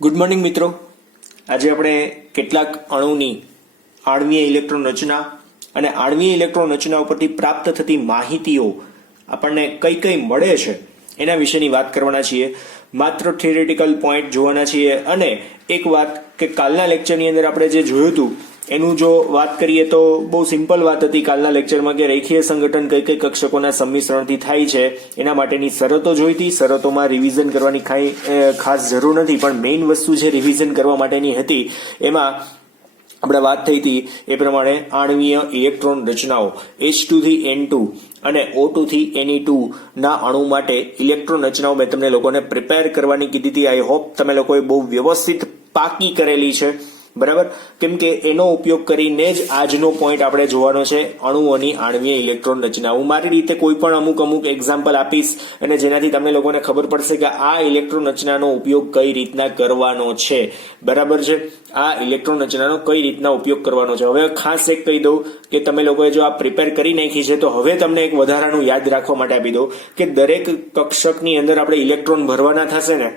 Good morning મિત્રો. આજે આપણે કેટલાક અણુની આણ્વીય ઇલેક્ટ્રોન રચના અને આણ્વીય ઇલેક્ટ્રોન રચના ઉપરથી પ્રાપ્ત થતી માહિતીઓ આપણને કઈ કઈ મળે છે એના વિશેની વાત કરવાના છીએ. માત્ર થિયરેટિકલ પોઈન્ટ જોવાના છીએ. અને એક વાત કે કાલના લેક્ચરની અંદર આપણે જે જોયું હતું એનું જો વાત કરીએ તો બહુ સિમ્પલ વાત હતી કાલના લેક્ચરમાં કે રેખીય સંગઠન કઈ કઈ કક્ષકોના સંમિશ્રણથી થાય છે એના માટેની શરતો જોઈ હતી. શરતોમાં રિવિઝન કરવાની ખાસ જરૂર નથી, પણ મેઇન વસ્તુ જે રિવિઝન કરવા માટેની હતી એમાં આપણે વાત થઈ હતી એ પ્રમાણે આણ્વીય ઇલેક્ટ્રોન રચનાઓ H2 થી N2 અને O2 થી Ne2 ના અણુ માટે ઇલેક્ટ્રોન રચનાઓ મેં તમને લોકોને પ્રિપેર કરવાની કીધી હતી. આઈ હોપ તમે લોકોએ બહુ વ્યવસ્થિત પાકી કરેલી છે, બરાબર? કેમ કે એનો ઉપયોગ કરીને જ આજનો પોઈન્ટ આપણે જોવાનો છે, અણુઓની આણ્વીય ઇલેક્ટ્રોન રચના. હું મારી રીતે કોઈ પણ અમુક એક્ઝામ્પલ આપીશ અને જેનાથી તમને લોકોને ખબર પડશે કે આ ઇલેક્ટ્રોન રચનાનો ઉપયોગ કઈ રીતના કરવાનો છે, બરાબર છે? આ ઇલેક્ટ્રોન રચનાનો કઈ રીતના ઉપયોગ કરવાનો છે. હવે ખાસ એક કહી દઉં કે તમે લોકોએ જો આ પ્રિપેર કરી નાખી છે તો હવે તમને એક વધારાનું યાદ રાખવા માટે આપી દઉં કે દરેક કક્ષકની અંદર આપણે ઇલેક્ટ્રોન ભરવાના થશે ને,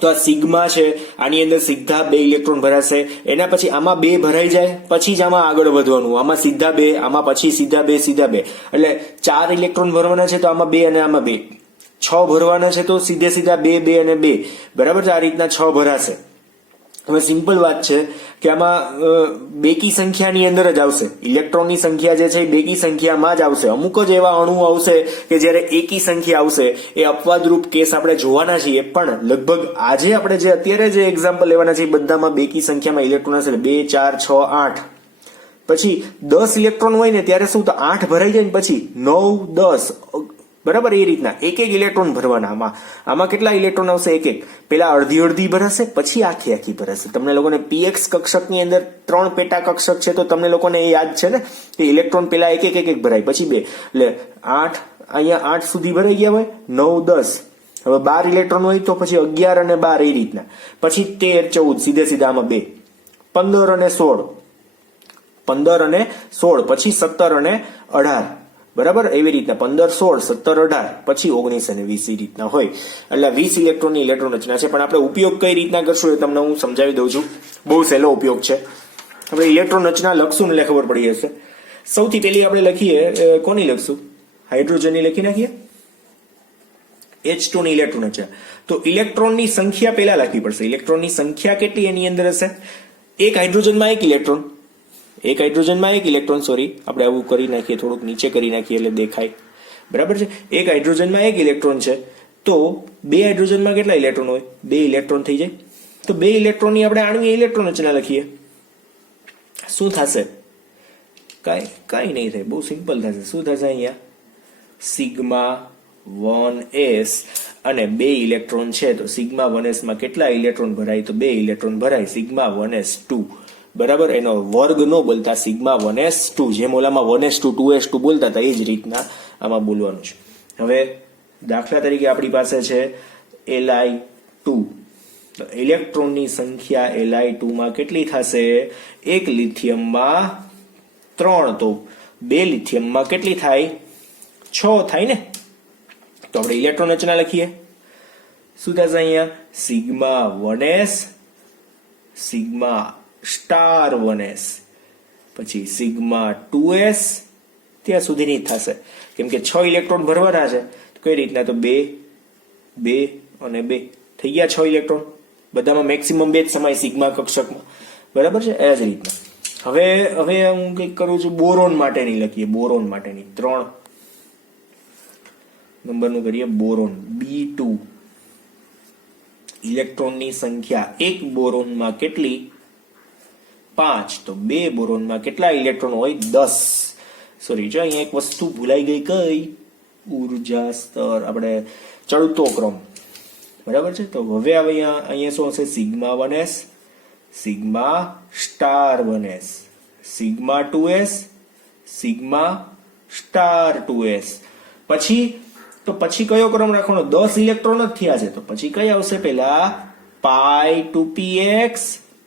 તો આ સિગ્મા છે, આની અંદર સીધા 2 ઇલેક્ટ્રોન ભરાશે. એના પછી આમાં 2 ભરાઈ જાય પછી જ આમાં આગળ વધવાનું. આમાં સીધા 2, આમાં પછી સીધા 2, સીધા 2, એટલે 4 ઇલેક્ટ્રોન ભરવાના છે તો આમાં 2 અને આમાં 2. 6 ભરવાના છે તો સીધે સીધા 2, 2 અને 2, બરાબર છે? આ રીતના 6 ભરાશે. હવે સિમ્પલ વાત છે કે આમાં બેકી સંખ્યાની અંદર જ આવશે. ઇલેક્ટ્રોનની સંખ્યા જે છે એ બેકી સંખ્યામાં જ આવશે. અમુક જ એવા અણુ આવશે કે જ્યારે એકી સંખ્યા આવશે, એ અપવાદરૂપ કેસ આપણે જોવાના છીએ. પણ લગભગ આજે આપણે જે અત્યારે જે એક્ઝામ્પલ લેવાના છે એ બધામાં બેકી સંખ્યામાં ઇલેક્ટ્રોન હશે. 2, 4, 6, 8. પછી 10 ઇલેક્ટ્રોન હોય ને ત્યારે શું, તો 8 ભરાઈ જાય ને પછી 9, 10, બરાબર? એ રીતના એક ઇલેક્ટ્રોન ભરવાના. આમાં કેટલા ઇલેક્ટ્રોન આવશે? એક. પેલા અડધી ભરાશે પછી આખી ભરાશે. તમને લોકોને પીએક્સ કક્ષકની અંદર 3 પેટા કક્ષક છે તો તમને લોકોને એ યાદ છે ને કે ઇલેક્ટ્રોન પેલા એક ભરાય પછી 2, એટલે 8, અહીંયા 8 સુધી ભરાઈ ગયા હોય, 9, 10. હવે 12 ઇલેક્ટ્રોન હોય તો પછી 11 અને 12 એ રીતના. પછી 13, 14, સીધા આમાં 2. 15 અને 16, 15 અને 16, પછી 17 અને 18, બરાબર? એવી રીતના 15, 16, 17, 18, પછી 19 અને 20 એ રીતના હોય. એટલે 20 ઇલેક્ટ્રોનની ઇલેક્ટ્રોન રચના છે. પણ આપણે ઉપયોગ કઈ રીતના કરશું એ તમને હું સમજાવી દઉં છું. બહુ સહેલો ઉપયોગ છે. આપણે ઇલેક્ટ્રોન રચના લખશું ને એટલે ખબર પડી જશે. સૌથી પહેલી આપણે લખીએ, કોની લખશું? હાઇડ્રોજનની લખી નાખીએ. H2 ની ઇલેક્ટ્રોન રચના. તો ઇલેક્ટ્રોનની સંખ્યા પહેલા લખવી પડશે. ઇલેક્ટ્રોનની સંખ્યા કેટલી એની અંદર હશે? એક હાઇડ્રોજનમાં એક ઇલેક્ટ્રોન, સોરી, આપણે આવું કરી નાખીએ, થોડુંક નીચે કરી નાખીએ એટલે દેખાય, બરાબર છે? એક હાઇડ્રોજનમાં એક ઇલેક્ટ્રોન છે તો 2 હાઇડ્રોજનમાં કેટલા ઇલેક્ટ્રોન હોય? 2 ઇલેક્ટ્રોન થઈ જાય. તો 2 ઇલેક્ટ્રોનની આપણે આણ્વીય ઇલેક્ટ્રોન રચના લખીએ. શું થશે? કાંઈ નહીં થાય, બહુ સિમ્પલ થશે. શું થશે? અહીંયા સિગ્મા 1s અને 2 ઇલેક્ટ્રોન છે તો સિગ્મા 1s માં કેટલા ઇલેક્ટ્રોન ભરાય? તો 2 ઇલેક્ટ્રોન ભરાય. સિગ્મા 1s2, બરાબર? એનો વર્ગ નો બોલતા, સિગ્મા 1s2, જેમ ઓલામાં 1s2, 2s2 બોલતા હતા એ જ રીતના આમાં બોલવાનું છે. હવે દાખલા તરીકે આપણી પાસે છે Li2. તો ઇલેક્ટ્રોનની સંખ્યા Li2 માં કેટલી થશે? 1 લિથિયમમાં 3, તો 2 લિથિયમમાં કેટલી થાય? 6 થાય ને. તો આપણે ઇલેક્ટ્રોન રચના લખીએ. શું થશે અહીંયા? Sigma 1s, sigma star 1s, પછી સિગ્મા 2s, ત્યાં સુધીની થશે. કેમ કે 6 ઇલેક્ટ્રોન ભરવાના છે. કઈ રીતના? તો 2, 2 અને 2 થઈ ગયા 6 ઇલેક્ટ્રોન. બધામાં મેક્સિમમ 2 જ સમાય સિગ્મા કક્ષકમાં, બરાબર છે? એ જ રીતના. હવે હું કંઈક કરું છું, બોરોન માટેની લખીએ. બોરોન માટેની 3 નંબરનું કરીએ. Boron B2. ઇલેક્ટ્રોનની સંખ્યા એક બોરોનમાં કેટલી? 5. તો 2 બોરોનમાં કેટલા ઇલેક્ટ્રોન હોય? 10. સોરી, જો અહીંયા એક વસ્તુ ભૂલાઈ ગઈ. કઈ? ઉર્જા સ્તર, આપણે ચડતો ક્રમ, બરાબર છે? તો હવે અહીંયા શું હશે? Sigma 1s, sigma star 1s, sigma 2s, sigma star 2s. પછી કયો ક્રમ રાખવાનો? 10 ઇલેક્ટ્રોન જ થયા છે તો પછી કઈ આવશે? પેલા પાઈ 2px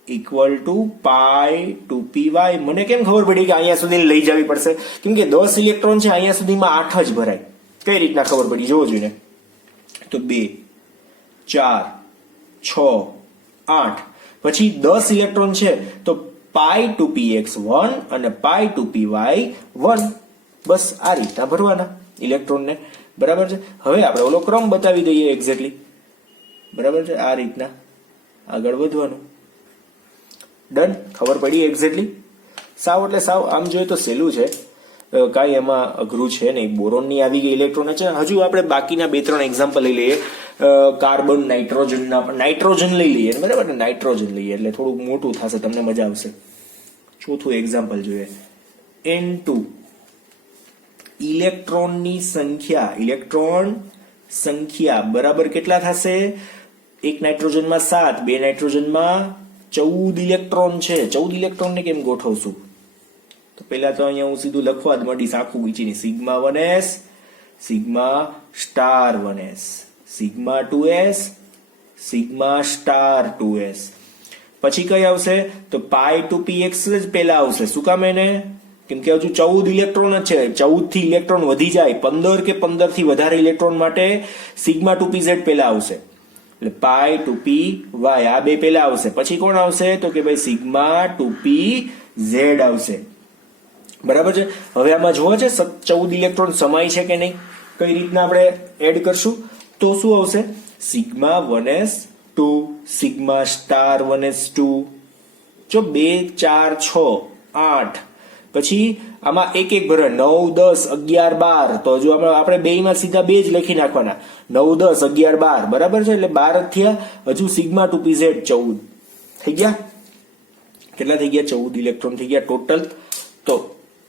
equal two pi 2py. મને કેમ ખબર પડી કે અહીંયા સુધી લઈ જવી પડશે? કેમ કે 10 ઇલેક્ટ્રોન છે, અહીંયા સુધીમાં 8 જ ભરાય. કઈ રીતના ખબર પડી? જોવો જોઈએ. તો 2, 4, 6, 8. પછી 10 ઇલેક્ટ્રોન છે તો π2px1 અને π2py1. બસ આ રીતના ભરવાના ઇલેક્ટ્રોનને. બરાબર છે. હવે આપણે ઓલો ક્રમ બતાવી દઈએ એક્ઝેક્ટલી. બરાબર છે. આ રીતના આગળ વધવાનું. ડન. ખબર પડી એક્ઝેક્ટલી. સાવ એટલે સાવ આમ જોઈએ તો સહેલું છે, કાંઈ એમાં અઘરું છે નહીં. બોરોનની આવી ગઈ ઇલેક્ટ્રોન છે. હજુ આપણે બાકીના 2-3 એક્ઝામ્પલ લઈ લઈએ. કાર્બન, નાઇટ્રોજન લઈ લઈએ. બરાબર ને, નાઇટ્રોજન લઈએ એટલે થોડુંક મોટું થશે, તમને મજા આવશે. ચોથું એક્ઝામ્પલ જોઈએ. N2. ઇલેક્ટ્રોન સંખ્યા બરાબર કેટલા થશે? એક નાઇટ્રોજનમાં 7, 2 નાઇટ્રોજનમાં 14 ઇલેક્ટ્રોન છે. 14 ઇલેક્ટ્રોનને કેમ ગોઠવશું? તો પહેલા તો અહીંયા હું સીધું લખવા જ માંડીશ આખું બીચીની. Sigma 1s, sigma star 1s, sigma 2s, sigma star 2s. પછી કઈ આવશે? તો π2px જ પહેલા આવશે. શું કામ? એને કેમ કે હજુ 14 ઇલેક્ટ્રોન જ છે. 14 થી ઇલેક્ટ્રોન વધી જાય 15 કે 15 થી વધારે ઇલેક્ટ્રોન માટે સિગ્મા 2pz પહેલા આવશે. એટલે π2py આ બે પહેલા આવશે. પછી કોણ આવશે? તો કે ભાઈ સિગ્મા 2pz આવશે. બરાબર છે. હવે આમાં જોવો છે 14 ઇલેક્ટ્રોન સમાય છે કે નહીં, કઈ રીતના આપણે એડ કરશું? તો શું આવશે? Sigma 1s2, sigma star 1s2. જો 2, 4, 6, 8. પછી આમાં એક એક ભરે 9, 10, 11, 12. તો હજુ આપણે બેયમાં સીધા 2 જ લખી નાખવાના. 9, 10, 11, 12. બરાબર છે. એટલે 12 જ થયા. હજુ સિગ્મા 2pz 14 થઈ ગયા. કેટલા થઈ ગયા? 14 ઇલેક્ટ્રોન થઈ ગયા ટોટલ. તો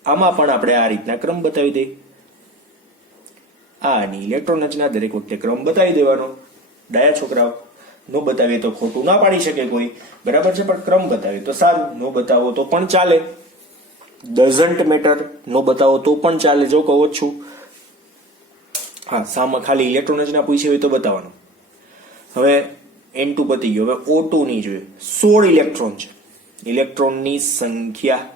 આમાં પણ આપણે આ રીતના ક્રમ બતાવી દઈએ. આની ઇલેક્ટ્રોન રચના દરેક વખતે ક્રમ બતાવી દેવાનો. ડાયા છોકરાઓ, નો બતાવીએ તો ખોટું ના પાડી શકે કોઈ. બરાબર છે. પણ ક્રમ બતાવીએ તો સારું, નો બતાવો તો પણ ચાલે. Doesn't matter. નો બતાવો તો પણ ચાલે. જો કહો છું હા, સામે ખાલી ઇલેક્ટ્રોન રચના પૂછી હોય તો બતાવવાનું. હવે N2 પતી ગયો. હવે O2 ની જોઈએ. 16 ઇલેક્ટ્રોન છે. ઇલેક્ટ્રોનની સંખ્યા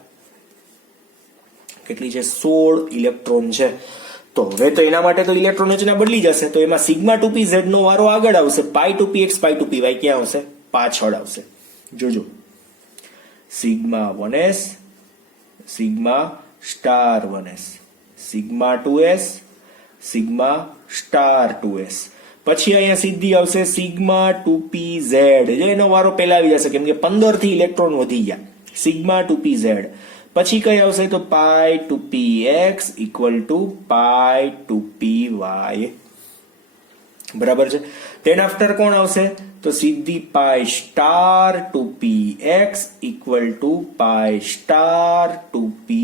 કેટલી છે? 16 ઇલેક્ટ્રોન છે. તો હવે તો એના માટે તો ઇલેક્ટ્રોન રચના બદલી જશે. તો એમાં સિગ્મા 2pz નો વારો આગળ આવશે. π2px, π2py ક્યાં આવશે? પાછળ આવશે. જોજો. Sigma 1s, sigma star 1s, sigma 2s, sigma star 2s. પછી અહીંયા સીધી આવશે સિગ્મા 2pz. એનો વારો પહેલા આવી જશે કેમ કે 15 થી ઇલેક્ટ્રોન વધી ગયા. Sigma 2pz. પછી કઈ આવશે? તો π2px ઇક્વલ ટુ π2py. બરાબર છે. તેન આફ્ટર કોણ આવશે? તો સીધી π star 2px equal to π star 2py.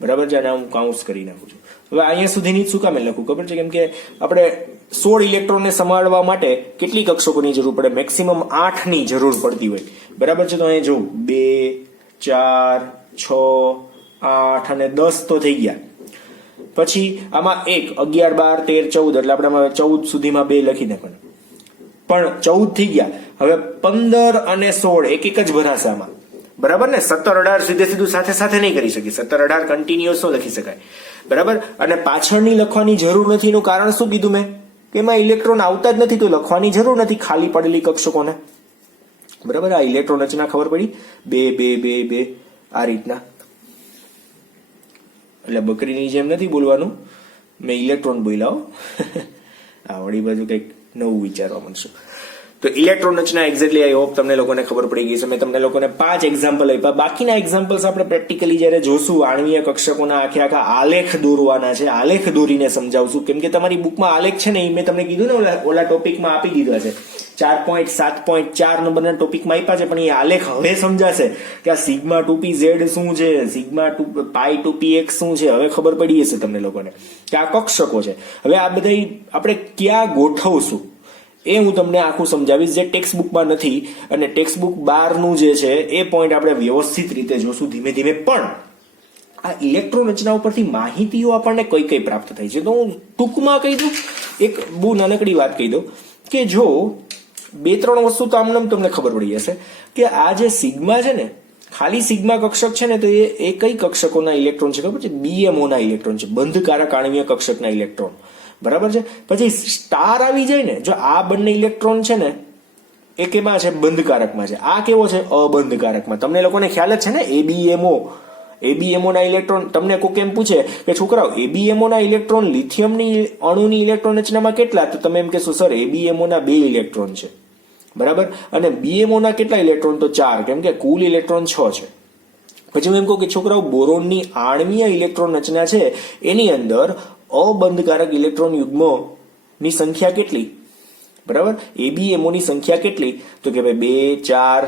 બરાબર છે. અને હું કાઉન્સ કરી નાખું છું. હવે અહીંયા સુધીની શું કામ લખું ખબર છે? કેમ કે આપણે 16 ઇલેક્ટ્રોનને સંભાળવા માટે કેટલી કક્ષકોની જરૂર પડે? મેક્સિમમ 8 ની જરૂર પડતી હોય. બરાબર છે. તો અહીંયા જો 2, 4, 6, 8 અને 10 તો થઈ ગયા. પછી આમાં 1, 11, 12, 13, 14 એટલે આપણે 14 સુધીમાં 2 લખી નાખવાના. પણ 14 થઈ ગયા. હવે 15 અને 16 એક એક જ ભરાશે આમાં. બરાબર ને? 17, 18 સીધું સાથે સાથે નહીં કરી શકી. 17, 18 કન્ટિન્યુઅસ નો લખી શકાય. બરાબર. અને પાછળની લખવાની જરૂર નથી. એનું કારણ શું કીધું મેં? કે એમાં ઇલેક્ટ્રોન આવતા જ નથી તો લખવાની જરૂર નથી ખાલી પડેલી કક્ષકોને. બરાબર. આ ઇલેક્ટ્રોન રચના ખબર પડી? 2, 2, 2, 2 આ રીતના. એટલે બકરીની જેમ નથી બોલવાનું. મેં ઇલેક્ટ્રોન બોલાવો. આ વળી બાજુ કંઈક નવું વિચારવા માંડશું. તો ઇલેક્ટ્રોન રચના એક્ઝેક્ટલી આઈ હોપ તમને લોકોને ખબર પડી ગઈ છે. મેં તમને લોકોને 5 એક્ઝામ્પલ આપ્યા. બાકીના એક્ઝામ્પલ્સ આપણે પ્રેક્ટિકલી જ્યારે જોશું આણ્વીય કક્ષકોના આખા આલેખ દોરવાના છે. આલેખ દોરીને સમજાવશું. કેમ કે તમારી બુકમાં આલેખ છે ને એ મેં તમને કીધું ને ઓલા ટોપિકમાં આપી દીધા છે. 4.7.4 નંબરના ટોપિકમાં આપ્યા છે. પણ એ આલેખ હવે સમજાશે કે આ સિગ્મા 2pz શું છે, સિગ્મા π2px શું છે. હવે ખબર પડી હશે તમને લોકોને કે આ કક્ષકો છે. હવે આ બધા આપણે ક્યાં ગોઠવશું એ હું તમને આખું સમજાવીશ, જે ટેક્સ્ટ બુકમાં નથી. અને ટેક્સ્ટ બુક 12નું જે છે એ પોઈન્ટ આપણે વ્યવસ્થિત રીતે જોશું ધીમે ધીમે. પણ આ ઇલેક્ટ્રોન રચના ઉપરથી માહિતીઓ આપણને કઈ કઈ પ્રાપ્ત થઈ છે તો હું ટૂંકમાં કહી દઉં. એક બહુ નાનકડી વાત કહી દઉં કે જો 2-3 વસ્તુ તો આમને તમને ખબર પડી જશે કે આ જે સિગ્મા છે ને, ખાલી સિગ્મા કક્ષક છે ને, તો એ કઈ કક્ષકોના ઇલેક્ટ્રોન છે ખબર છે? BMO ના ઇલેક્ટ્રોન છે, બંધકારક આણ્વીય કક્ષકના ઇલેક્ટ્રોન. બરાબર છે. પછી સ્ટાર આવી જાય ને, જો આ બંને ઇલેક્ટ્રોન છે ને એ કેમાં છે? બંધકારકમાં છે. આ કેવો છે? અબંધકારકમાં. તમને લોકોને ખ્યાલ જ છે ને, એબીએમઓ ના ઇલેક્ટ્રોન. તમને કોઈ એમ પૂછે કે છોકરાઓ એબીએમઓ ના ઇલેક્ટ્રોન લિથિયમની અણુની ઇલેક્ટ્રોન રચનામાં કેટલા? તો તમે એમ કહેશો સર એબીએમઓ ના 2 ઇલેક્ટ્રોન છે, બરાબર. અને બીએમઓ ના કેટલા ઇલેક્ટ્રોન? તો 4, કેમ કે કુલ ઇલેક્ટ્રોન 6 છે. પછી હું એમ કહું કે છોકરાઓ બોરોનની આણ્વીય ઇલેક્ટ્રોન રચના છે એની અંદર અબંધકારક ઇલેક્ટ્રોન યુગ્મોની સંખ્યા કેટલી? બરાબર. એબીએમઓ ની સંખ્યા કેટલી? તો કે ભાઈ 2, 4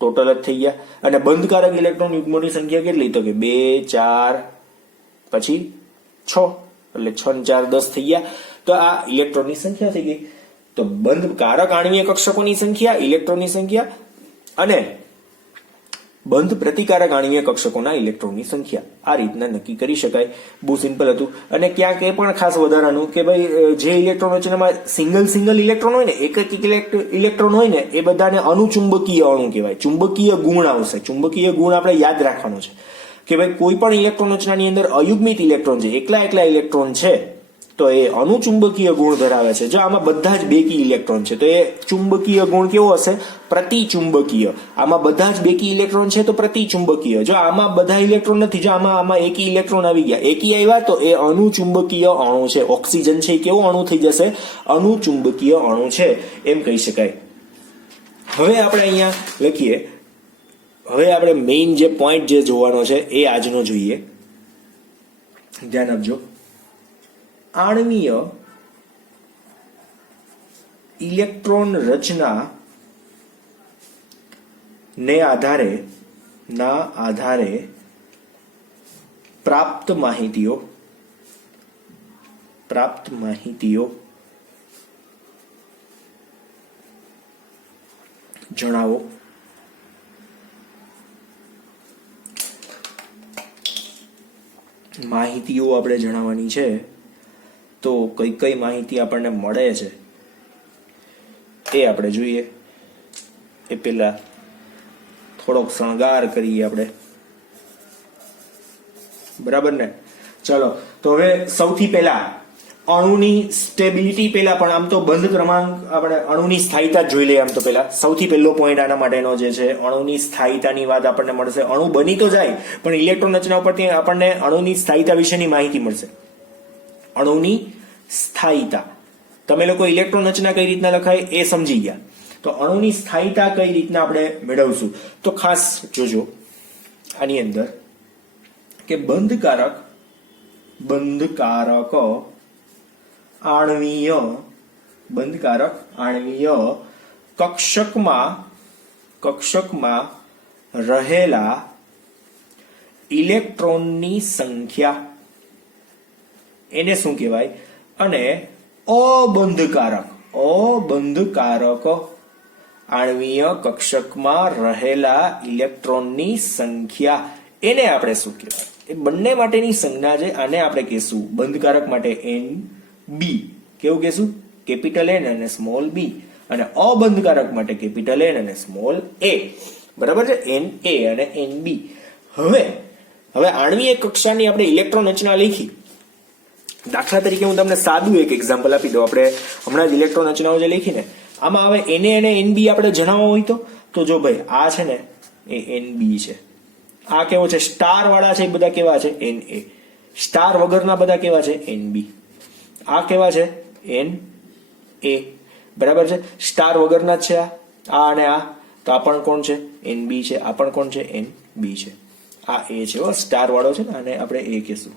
ટોટલ જ થઈ ગયા. અને બંધકારક ઇલેક્ટ્રોન યુગ્મોની સંખ્યા કેટલી? તો કે 2, 4 પછી 6, એટલે 6 ને 4 10 થઈ ગયા. તો આ ઇલેક્ટ્રોનની સંખ્યા થઈ ગઈ. તો બંધકારક આણ્વીય કક્ષકોની સંખ્યા, ઇલેક્ટ્રોનની સંખ્યા, અને બંધ પ્રતિકારક આણ્વીય કક્ષકોના ઇલેક્ટ્રોનની સંખ્યા આ રીતના નક્કી કરી શકાય. બહુ સિમ્પલ હતું. અને ક્યાંક એ પણ ખાસ વધારાનું કે ભાઈ જે ઇલેક્ટ્રોન રચનામાં સિંગલ ઇલેક્ટ્રોન હોય ને, એક ઇલેક્ટ્રોન હોય ને, એ બધાને અનુચુંબકીય અણુ કહેવાય. ચુંબકીય ગુણ આવશે. ચુંબકીય ગુણ આપણે યાદ રાખવાનો છે કે ભાઈ કોઈ પણ ઇલેક્ટ્રોન રચનાની અંદર અયુગ્મિત ઇલેક્ટ્રોન છે, એકલા ઇલેક્ટ્રોન છે, તો એ અનુચુંબકીય ગુણ ધરાવે છે. જો આમાં બધા જ બેકી ઇલેક્ટ્રોન છે તો એ ચુંબકીય ગુણ કેવો હશે? પ્રતિચુંબકીય. આમાં બધા જ બેકી ઇલેક્ટ્રોન છે તો પ્રતિચુંબકીય. જો આમાં બધા ઇલેક્ટ્રોન નથી, જો આમાં એકી ઇલેક્ટ્રોન આવી ગયા, એકી આવ્યા તો એ અનુચુંબકીય અણુ છે. ઓક્સિજન છે એ કેવો અણુ થઈ જશે? અનુચુંબકીય અણુ છે એમ કહી શકાય. હવે આપણે અહીંયા લખીએ. હવે આપણે મેઇન જે પોઈન્ટ જે જોવાનો છે એ આજનો જોઈએ. ધ્યાન આપજો. આણ્વીય ઇલેક્ટ્રોન રચના ને આધારે પ્રાપ્ત માહિતીઓ જણાવો. માહિતીઓ આપણે જણાવવાની છે. તો કઈ માહિતી આપણને મળે છે એ આપણે જોઈએ. એ પહેલા થોડોક શણગાર કરીએ આપણે, બરાબર ને? ચલો, તો હવે સૌથી પહેલા અણુની સ્ટેબિલિટી પહેલા, પણ આમ તો બંધ ક્રમાંક આપણે અણુની સ્થાયીતા જોઈ લઈએ. આમ તો પહેલા સૌથી પહેલો પોઈન્ટ આના માટેનો જે છે, અણુની સ્થાયીતાની વાત આપણને મળશે. અણુ બની તો જાય પણ ઇલેક્ટ્રોન રચના ઉપરથી આપણને અણુની સ્થાયીતા વિશેની માહિતી મળશે. અણુની સ્થાયીતા. તમે લોકો ઇલેક્ટ્રોન રચના કઈ રીતના લખાય એ સમજી ગયા. તો અણુની સ્થાયીતા કઈ રીતના આપણે મેળવશું? તો ખાસ જોજો આની અંદર કે બંધકારક આણ્વીય કક્ષકમાં રહેલા ઇલેક્ટ્રોનની સંખ્યા એને શું કહેવાય? અને અબંધકારક આણ્વીય કક્ષકમાં રહેલા ઇલેક્ટ્રોનની સંખ્યા એને આપણે શું કહેવાય? એ બંને માટેની સંજ્ઞા છે. આને આપણે કહેશું બંધકારક માટે NB. કેવું કહેશું? કેપિટલ N અને સ્મોલ b. અને અબંધકારક માટે કેપિટલ N અને સ્મોલ a. બરાબર છે? NA અને NB. હવે આણ્વીય કક્ષાની આપણે ઇલેક્ટ્રોન રચના લખી. દાખલા તરીકે હું તમને સાદું એક એક્ઝામ્પલ આપી દઉં. આપણે હમણાં જ ઇલેક્ટ્રોન રચનાઓ જે લખી ને, આમાં હવે Na અને NB આપણે જણાવવા હોય તો જો ભાઈ આ છે ને એ NB છે. આ કેવો છે? સ્ટાર વાળા છે એ બધા કેવા છે? Na. સ્ટાર વગરના બધા કેવા છે? NB. આ કેવા છે? Na. બરાબર છે? સ્ટાર વગરના જ છે આ અને આ. તો આ પણ કોણ છે? NB છે. આ પણ કોણ છે? NB છે. આ A છે. સ્ટાર વાળો છે ને, આને આપણે A કહેશું.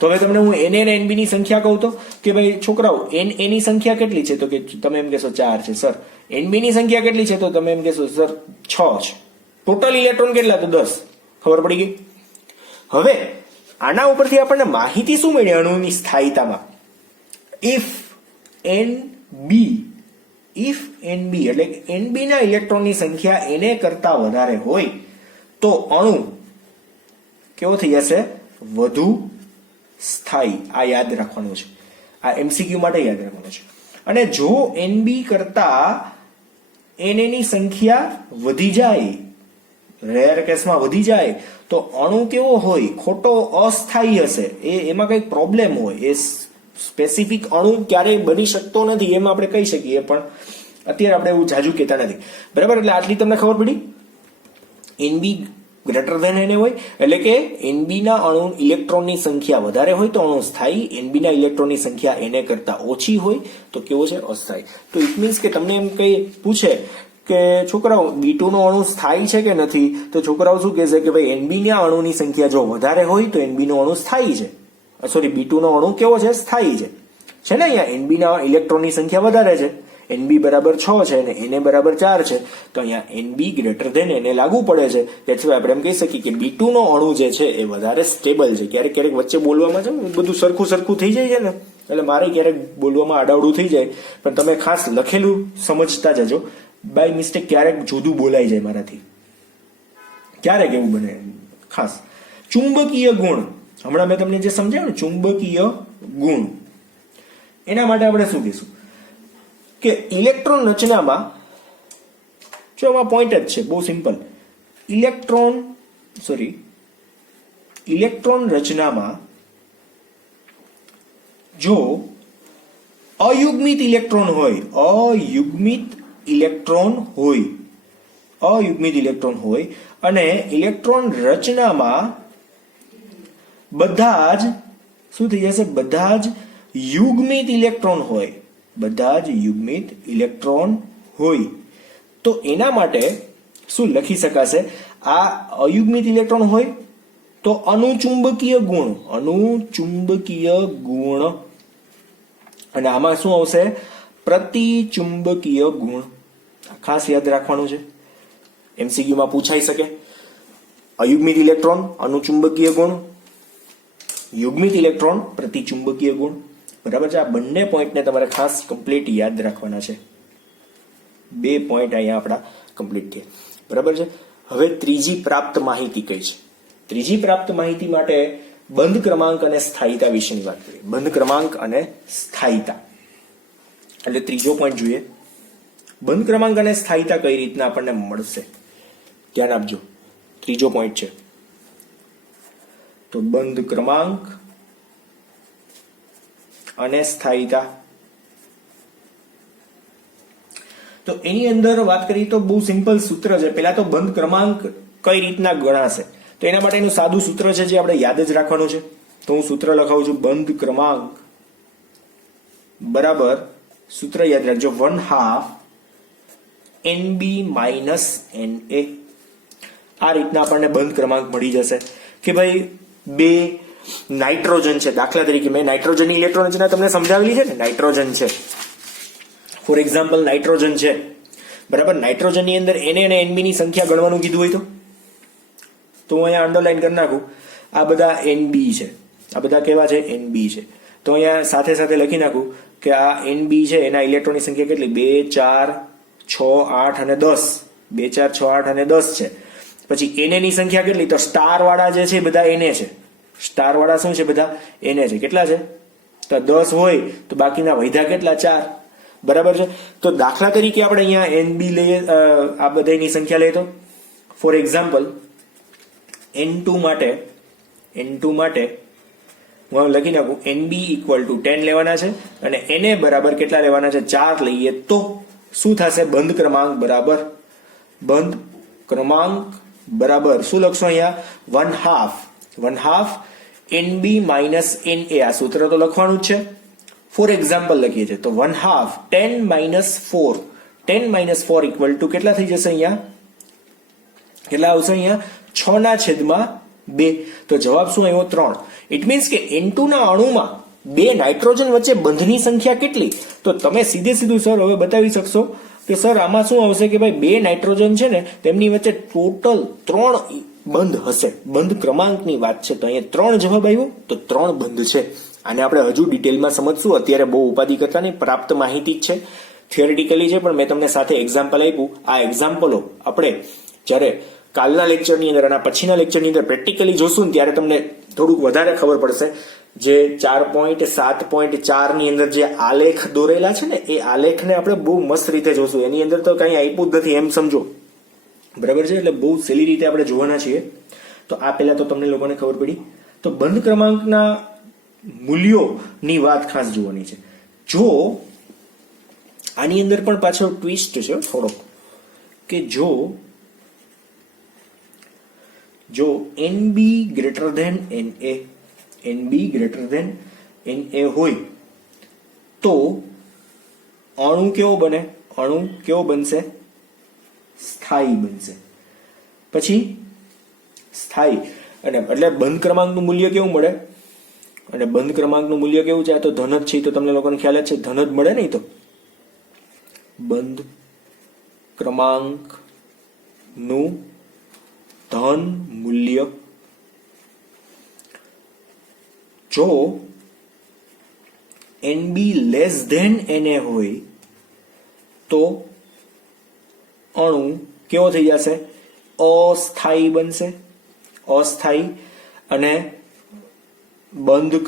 તો હવે તમને હું Na અને NB ની સંખ્યા કહું તો કે ભાઈ છોકરાઓ Na ની સંખ્યા કેટલી છે? તો કે તમે એમ કહેશો 4 છે. સર NB ની સંખ્યા કેટલી છે? તો તમે એમ કહેશો સર 6 છે. ટોટલ ઇલેક્ટ્રોન કેટલા? તો 10. ખબર પડી ગઈ? હવે આના ઉપરથી આપણને માહિતી શું મળી અણુની સ્થાયીતામાં? ઇફ NB એટલે NB ના ઇલેક્ટ્રોનની સંખ્યા Na કરતા વધારે હોય તો અણુ કેવો થઈ જશે? વધુ સ્થાયી. આ યાદ રાખવાનું છે. આ MCQ માટે યાદ રાખવાનું છે. અને જો NB કરતા Na ની સંખ્યા વધી જાય, રેર કેસમાં વધી જાય, તો અણુ કેવો હોય? ખોટો અસ્થાયી હશે. એમાં કઈ પ્રોબ્લેમ હોય. એ સ્પેસિફિક અણુ ક્યારેય બની શકતો નથી એમ આપણે કહી શકીએ. પણ અત્યારે આપણે એવું જાજુ કહેતા નથી, બરાબર. એટલે આટલી તમને ખબર પડી. એનબી ગ્રેટર ધેન એને હોય એટલે કે એનબી ના અણુ ઇલેક્ટ્રોનની સંખ્યા વધારે હોય તો અણુ સ્થાયી, એનબી ના ઇલેક્ટ્રોનની સંખ્યા એને કરતા ઓછી હોય તો કેવો છે? અસ્થાયી. તો ઇટ મીન્સ કે તમને એમ કઈ પૂછે કે છોકરાઓ B2 નો અણુ સ્થાયી છે કે નથી, તો છોકરાઓ શું કહેશે કે ભાઈ એનબી ના અણુની સંખ્યા જો વધારે હોય તો એનબી નો અણુ સ્થાયી છે, સોરી B2 નો અણુ કેવો છે? સ્થાયી છે ને. અહીંયા એનબી ના ઇલેક્ટ્રોનની સંખ્યા વધારે છે, એનબી બરાબર 6 છે અને એને બરાબર 4 છે, તો અહીંયા એનબી ગ્રેટર ધેન એને લાગુ પડે છે. તેથી આપણે એમ કહી શકીએ કે B2 નો અણુ જે છે એ વધારે સ્ટેબલ છે. ક્યારેક ક્યારેક વચ્ચે બોલવામાં છે ને બધું સરખું થઈ જાય છે ને, એટલે મારે ક્યારેક બોલવામાં આડાવડું થઈ જાય, પણ તમે ખાસ લખેલું સમજતા જજો. બાય મિસ્ટેક ક્યારેક જુદું બોલાઈ જાય મારાથી, ક્યારેક એવું બને. ખાસ ચુંબકીય ગુણ, હમણાં મેં તમને જે સમજાવ્યું ને ચુંબકીય ગુણ, એના માટે આપણે શું કહીશું કે ઇલેક્ટ્રોન રચનામાં, જો આમાં પોઈન્ટ જ છે બહુ સિમ્પલ, ઇલેક્ટ્રોન રચનામાં જો અયુગ્મિત ઇલેક્ટ્રોન હોય અને ઇલેક્ટ્રોન રચનામાં બધા જ શું થઈ જશે? બધા જ યુગ્મિત ઇલેક્ટ્રોન હોય તો એના માટે શું લખી શકાશે? આ અયુગ્મિત ઇલેક્ટ્રોન હોય તો અનુચુંબકીય ગુણ, અને આમાં શું આવશે? પ્રતિચુંબકીય ગુણ. ખાસ યાદ રાખવાનું છે, MCQ માં પૂછાઈ શકે. અયુગ્મિત ઇલેક્ટ્રોન અનુચુંબકીય ગુણ, યુગ્મિત ઇલેક્ટ્રોન પ્રતિચુંબકીય ગુણ. બરાબર છે. આ બંને પોઈન્ટને તમારે ખાસ કમ્પ્લીટ યાદ રાખવાના છે. 2 પોઈન્ટ અહીંયા આપણા કમ્પ્લીટ થયા. બરાબર છે. હવે ત્રીજી પ્રાપ્ત માહિતી કઈ છે? ત્રીજી પ્રાપ્ત માહિતી માટે બંધ ક્રમાંક અને સ્થાયીતા વિશેની વાત કરીએ. બંધ ક્રમાંક અને સ્થાયીતા એટલે ત્રીજો પોઈન્ટ જોઈએ. બંધ ક્રમાંક અને સ્થાયીતા કઈ રીતના આપણને મળશે? ધ્યાન આપજો, ત્રીજો પોઈન્ટ છે. તો બંધ ક્રમાંક અને સ્થાયીતા, તો એની અંદર વાત કરીએ તો બહુ સિમ્પલ સૂત્ર છે. પહેલા તો બંધ ક્રમાંક કઈ રીતના ગણાશે, તો એના માટેનું સાદું સૂત્ર છે જે આપણે યાદ જ રાખવાનું છે. તો હું સૂત્ર લખાવું છું, બંધ ક્રમાંક બરાબર, સૂત્ર યાદ રાખજો, 1/2 NB - NA. આ રીતના આપણને બંધ ક્રમાંક મળી જશે કે ભાઈ 2 નાઇટ્રોજન છે. દાખલા તરીકે મેં નાઇટ્રોજનની ઇલેક્ટ્રોન રચના તમને સમજાવેલી છે ને. નાઇટ્રોજન છે, ફોર એક્ઝામ્પલ નાઇટ્રોજન છે, બરાબર. નાઇટ્રોજનની અંદર Na અને NB ની સંખ્યા ગણવાનું કીધું હોય તો હું અહીંયા અંડરલાઈન કરી નાખું, આ બધા NB છે, આ બધા કેવા છે? NB છે. તો અહીંયા સાથે સાથે લખી નાખું કે આ NB છે, એના ઇલેક્ટ્રોનની સંખ્યા કેટલી? 2 4 6 8 અને 10. 2 4 6 8 અને 10 છે. પછી Na ની સંખ્યા કેટલી? તો સ્ટાર વાળા જે છે બધા Na છે. સ્ટાર વાળા શું છે? બધા Na છે. કેટલા છે? તો 10 હોય તો બાકીના વૈધા કેટલા? 4. બરાબર છે. તો દાખલા તરીકે આપણે અહીંયા NB લઈએ, આ બધાની સંખ્યા લઈએ તો ફોર એક્ઝામ્પલ N2 માટે હું લખી નાખું NB = 10 લેવાના છે અને Na બરાબર કેટલા લેવાના છે? 4 લઈએ તો શું થશે? બંધ ક્રમાંક બરાબર શું લખશો અહીંયા? 1/2 NB - NA. આ સૂત્ર તો લખવાનું જ છે. ફોર એક્ઝામ્પલ લખીએ છીએ તો 1/2 10 - 4 = કેટલા થઈ જશે? અહીંયા કેટલા આવશે? અહીંયા 6/2. તો જવાબ શું આવ્યો? 3. ઇટ મીન્સ કે N2 ના અણુમાં 2 નાઇટ્રોજન વચ્ચે બંધની સંખ્યા કેટલી? તો તમે સીધું સર હવે બતાવી શકશો કે સર આમાં શું આવશે કે ભાઈ 2 નાઇટ્રોજન છે ને તેમની વચ્ચે ટોટલ 3 બંધ હશે. બંધ ક્રમાંકની વાત છે તો અહીંયા 3 જવાબ આવ્યો, તો 3 બંધ છે. આને આપણે હજુ ડિટેલમાં સમજશું, અત્યારે બહુ ઉપાધિ કરતા નહીં. પ્રાપ્ત માહિતી જ છે, થિયોરિટિકલી છે, પણ મેં તમને સાથે એક્ઝામ્પલ આપ્યું. આ એક્ઝામ્પલો આપણે જ્યારે કાલના લેક્ચરની અંદર અને પછીના લેક્ચરની અંદર પ્રેક્ટિકલી જોશું ને ત્યારે તમને થોડુંક વધારે ખબર પડશે. જે 4.7.4 ની અંદર જે આલેખ દોરેલા છે ને એ આલેખને આપણે બહુ મસ્ત રીતે જોશું. એની અંદર તો કઈ આપ્યું જ નથી એમ સમજો, બરાબર છે. એટલે બહુ સહેલી રીતે આપણે જોવાના છીએ. તો આ પહેલા તો તમને લોકોને ખબર પડી. તો બંધ ક્રમાંકના મૂલ્યોની વાત ખાસ જોવાની છે. જો આની અંદર પણ પાછો ટ્વિસ્ટ છે થોડોક, કે જો NB greater than NA, NB greater than NA હોય તો અણુ કેવો બને? અણુ કેવો બનશે? સ્થાયી બનશે. પછી સ્થાયી, અને એટલે બંધ ક્રમાંકનું મૂલ્ય કેવું મળે? અને બંધ ક્રમાંકનું મૂલ્ય કેવું છે? આ તો ધન જ છે, તો તમને લોકોને ખ્યાલ જ છે, ધન જ મળે નહીં. તો બંધ ક્રમાંકનું ધન મૂલ્ય જો NB લેસ ધેન NA હોય તો અણુ કેવો થઈ જશે? અસ્થાયી બનશે. અસ્થાયી. અને બંધ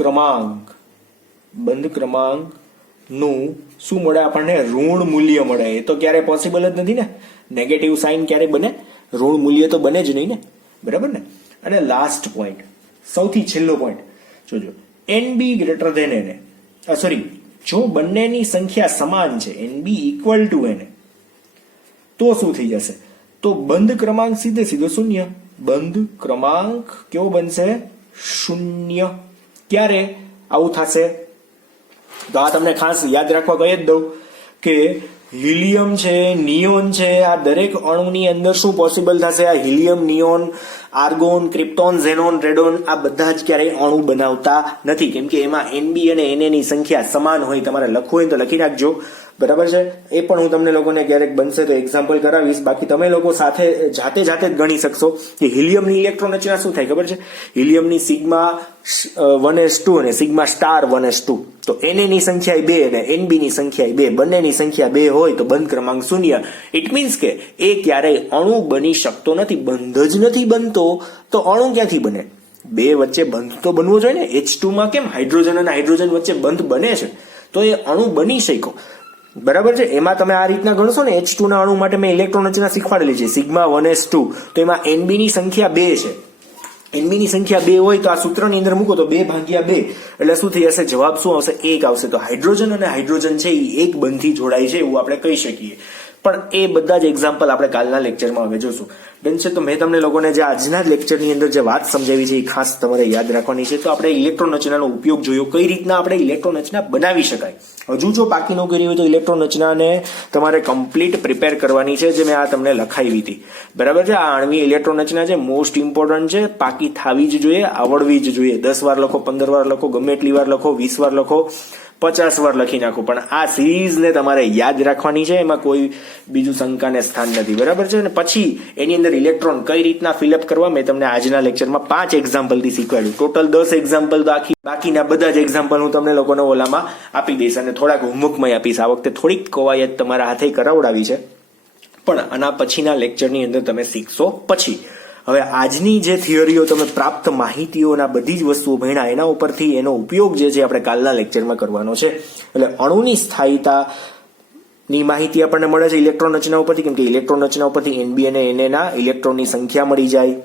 ક્રમાંકનું શું મળે આપણને? ઋણ મૂલ્ય મળે. એ તો ક્યારે પોસિબલ જ નથી ને. નેગેટિવ સાઇન ક્યારે બને? ઋણ મૂલ્ય તો બને જ નહીં ને, બરાબર ને. અને લાસ્ટ પોઈન્ટ, સૌથી છેલ્લો પોઈન્ટ જોજો, NB greater than NA, sorry, જો બંનેની સંખ્યા સમાન છે, NB ઇક્વલ ટુ NA, તો શું થઈ જશે? તો બંધ ક્રમાંક સીધો શૂન્ય. બંધ ક્રમાંક કેવો બનશે? શૂન્ય. ક્યારે આવું થશે? તો આ તમને ખાસ યાદ રાખવા કહી જ દઉં કે હિલિયમ છે, નિયોન છે, આ દરેક અણુની અંદર શું પોસિબલ થશે? આ helium, neon, argon, krypton, xenon, radon આ બધા જ ક્યારેય અણુ બનાવતા નથી, કેમ કે એમાં NB અને NA ની સંખ્યા સમાન હોય. તમારે લખવું હોય તો લખી નાખજો, બરાબર છે. એ પણ હું તમને લોકોને ક્યારેક બનશે તો એક્ઝામ્પલ કરાવીશ. બાકી તમે લોકો સાથે જાતે જ ગણી શકશો કે હિલિયમની ઇલેક્ટ્રોન રચના શું થાય ખબર છે? હિલિયમની સિગ્મા 1s2 અને સિગ્મા સ્ટાર 1s2. તો NA ની સંખ્યા 2 અને NB ની સંખ્યા 2, બંનેની સંખ્યા 2 હોય તો બંધ ક્રમાંક શૂન્ય. ઇટ મીન્સ કે એ ક્યારેય અણુ બની શકતો નથી. બંધ જ નથી બનતો તો અણુ ક્યાંથી બને? બે વચ્ચે બંધ તો બનવો જોઈએ ને. H2 માં કેમ હાઇડ્રોજન અને હાઇડ્રોજન વચ્ચે બંધ બને છે, તો એ અણુ બની શક્યો, બરાબર છે. એમાં તમે આ રીતના ગણશો ને, H2 ના અણુ માટે મેં ઇલેક્ટ્રોન રચના શીખવાડેલી છે, સિગ્મા 1s2. તો એમાં NB ની સંખ્યા 2 છે. NB ની સંખ્યા 2 હોય તો આ સૂત્રની અંદર મૂકો તો 2/2 એટલે શું થઈ જશે? જવાબ શું આવશે? 1 આવશે. તો હાઇડ્રોજન અને હાઇડ્રોજન છે એ એક બંધથી જોડાય છે એવું આપણે કહી શકીએ. પણ એ બધા જ એક્ઝામ્પલ આપણે કાલના લેક્ચરમાં હવે જોશું. ડન છે. તો મેં તમને લોકોને જે આજના જ લેક્ચરની અંદર જે વાત સમજાવી છે એ ખાસ તમારે યાદ રાખવાની છે. તો આપણે ઇલેક્ટ્રોન રચનાનો ઉપયોગ જોયો, કઈ રીતના આપણે ઇલેક્ટ્રોન રચના બનાવી શકાય. હજુ જો બાકી ન કરી હોય તો ઇલેક્ટ્રોન રચનાને તમારે કમ્પ્લીટ પ્રિપેર કરવાની છે, જે મેં આ તમને લખાવી હતી, બરાબર છે. આ આણ્વીય ઇલેક્ટ્રોન રચના છે, મોસ્ટ ઇમ્પોર્ટન્ટ છે, પાકી થવી જ જોઈએ, આવડવી જ જોઈએ. 10 વાર લખો, 15 વાર લખો, ગમે એટલી વાર લખો, 20 વાર લખો, 50 વાર લખી નાખો, પણ આ સિરીઝને તમારે યાદ રાખવાની છે. એમાં કોઈ બીજું શંકાને સ્થાન નથી, બરાબર છે. અને પછી એની અંદર ઇલેક્ટ્રોન કઈ રીતના ફિલઅપ કરવા મેં તમને આજના લેક્ચરમાં 5 એક્ઝામ્પલથી શીખવાડ્યું. ટોટલ 10 એક્ઝામ્પલ તો બાકીના બધા જ એક્ઝામ્પલ હું તમને લોકોને ઓલામાં આપી દઈશ અને થોડાક હોમવર્કમાં આપીશ. આ વખતે થોડીક કવાયત તમારા હાથે કરાવડાવી છે, પણ આના પછીના લેક્ચરની અંદર તમે શીખશો. પછી હવે આજની જે થિયરીઓ તમે પ્રાપ્ત માહિતીઓના બધી જ વસ્તુઓ ભણ્યા, એના ઉપરથી એનો ઉપયોગ જે છે આપણે કાલના લેક્ચરમાં કરવાનો છે. એટલે અણુની સ્થાયીતા ની માહિતી આપણને મળે છે ઇલેક્ટ્રોન રચના ઉપરથી, કેમ કે ઇલેક્ટ્રોન રચના ઉપરથી NB અને NA ના ઇલેક્ટ્રોનની સંખ્યા મળી જાય.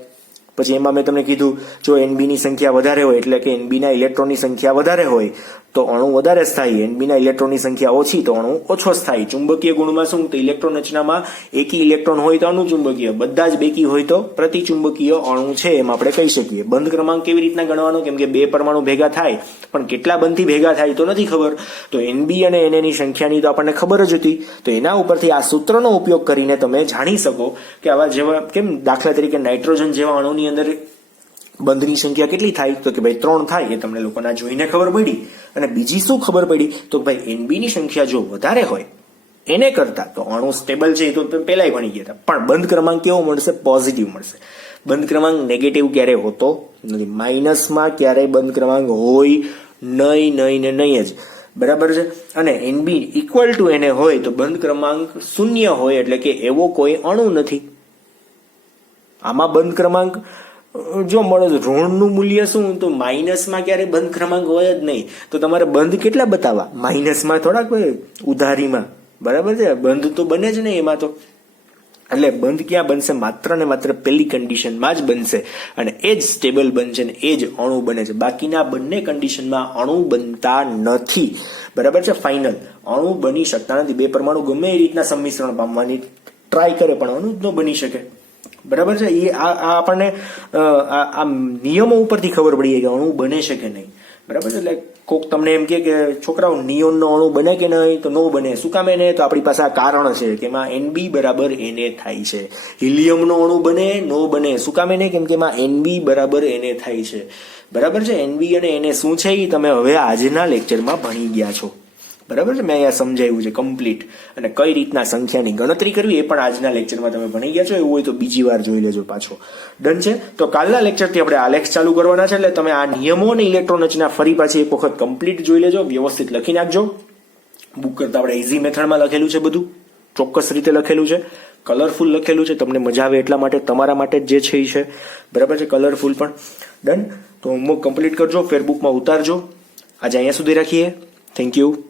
પછી એમાં મેં તમને કીધું, જો NB ની સંખ્યા વધારે હોય એટલે કે NB ના ઇલેક્ટ્રોનની સંખ્યા વધારે હોય તો અણુ વધારે સ્થાયી, NB ના ઇલેક્ટ્રોનની સંખ્યા ઓછી તો અણુ ઓછો સ્થાયી. ચુંબકીય ગુણમાં શું? તો ઇલેક્ટ્રોન રચનામાં એકી ઇલેક્ટ્રોન હોય તો અનુચુંબકીય, બધા જ બેકી હોય તો પ્રતિચુંબકીય અણુ છે એમ આપણે કહી શકીએ. બંધ ક્રમાંક કેવી રીતના ગણવાનો? કેમ કે 2 પરમાણુ ભેગા થાય, પણ કેટલા બંધથી ભેગા થાય તો નથી ખબર. તો NB અને NA ની સંખ્યાની તો આપણને ખબર જ હતી. તો એના ઉપરથી આ સૂત્રનો ઉપયોગ કરીને તમે જાણી શકો કે આવા જેવા, કેમ દાખલા તરીકે નાઇટ્રોજન જેવા અણુની અંદર બંધની સંખ્યા કેટલી થાય? તો કે ભાઈ 3 થાય. એ તમને લોકોના જોઈને ખબર પડી. અને બીજી શું ખબર પડી? તો ભાઈ NB ની સંખ્યા જો વધારે હોય એને કરતા તો અણુ સ્ટેબલ છે, એ તો પહેલાય ભણી ગયા હતા. પણ બંધ ક્રમાંક કેવો મળશે? પોઝિટિવ મળશે. બંધ ક્રમાંક નેગેટિવ ક્યારે હોતો નથી. માઇનસમાં ક્યારેય બંધ ક્રમાંક હોય નહીં ને નહીં જ, બરાબર છે. અને NB ઇક્વલ ટુ NA હોય તો બંધ ક્રમાંક શૂન્ય હોય, એટલે કે એવો કોઈ અણુ નથી. આમાં બંધ ક્રમાંક જો મળે તો ઋણનું મૂલ્ય શું? તો માઇનસમાં ક્યારે બંધ ક્રમાંક હોય જ નહીં. તો તમારે બંધ કેટલા બતાવવા? માઇનસમાં થોડાક હોય, ઉધારીમાં, બરાબર છે. બંધ તો બને જ નહીં એમાં તો. એટલે બંધ ક્યાં બનશે? માત્ર ને માત્ર પહેલી કન્ડિશનમાં જ બનશે અને એ જ સ્ટેબલ બનશે ને એ જ અણુ બને છે. બાકીના બંને કન્ડિશનમાં અણુ બનતા નથી. બરાબર છે? ફાઇનલ અણુ બની શકતા નથી. બે પરમાણુ ગમે એ રીતના સંમિશ્રણ પામવાની ટ્રાય કરે પણ અણુ જ ન બની શકે. બરાબર છે? એ આ આપણને આ નિયમો ઉપરથી ખબર પડી કે અણુ બને છે કે નહીં. બરાબર છે? એટલે કોક તમને એમ કે છોકરાઓ નિયોનનો અણુ બને કે નહીં, તો નો બને. શું કામ એને? તો આપણી પાસે આ કારણ છે કે એમાં NB બરાબર Na થાય છે. હિલિયમનો અણુ બને? નો બને. શું કામ એને? કેમ કે એમાં NB બરાબર Na થાય છે. બરાબર છે? NB અને Na શું છે એ તમે હવે આજના લેક્ચરમાં ભણી ગયા છો. બરાબર છે? મેં અહીંયા સમજાવ્યું છે કમ્પ્લીટ. અને કઈ રીતના સંખ્યાની ગણતરી કરવી એ પણ આજના લેક્ચરમાં તમે ભણી ગયા છો. એવું હોય તો બીજી વાર જોઈ લેજો પાછો. ડન છે? તો કાલના લેક્ચરથી આપણે આલેખ ચાલુ કરવાના છે. એટલે તમે આ નિયમો અને ઇલેક્ટ્રોન રચના ફરી પાછી એક વખત કમ્પ્લીટ જોઈ લેજો, વ્યવસ્થિત લખી નાખજો. બુક કરતા આપણે ઇઝી મેથડમાં લખેલું છે, બધું ચોક્કસ રીતે લખેલું છે, કલરફુલ લખેલું છે. તમને મજા આવે એટલા માટે, તમારા માટે જે છે એ છે. બરાબર છે? કલરફુલ પણ. ડન. તો હોમવર્ક કમ્પ્લીટ કરજો, ફેરબુકમાં ઉતારજો. આજે અહીંયા સુધી રાખીએ. Thank you.